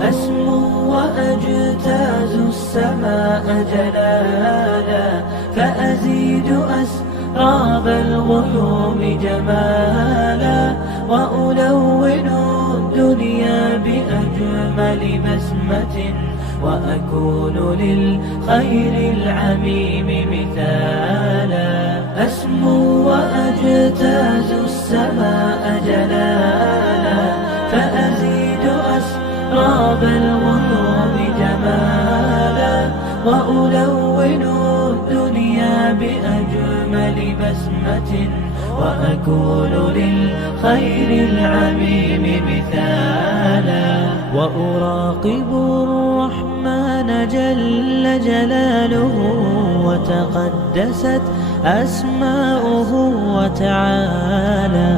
أسمو وأجتاز السماء جلالا، فأزيد أسراب الغيوم جمالا، وألون الدنيا بأجمل بسمة، وأكون للخير العميم مثالا. أسمو وأجتاز السماء جلالا، فأزيد أسراب الغيوم جمالا، وألون الدنيا بأجمل بسمة، وأكون للخير العميم مثالا. وأراقب الرحمن جل جلاله، وتقدست أسماؤه وتعالى،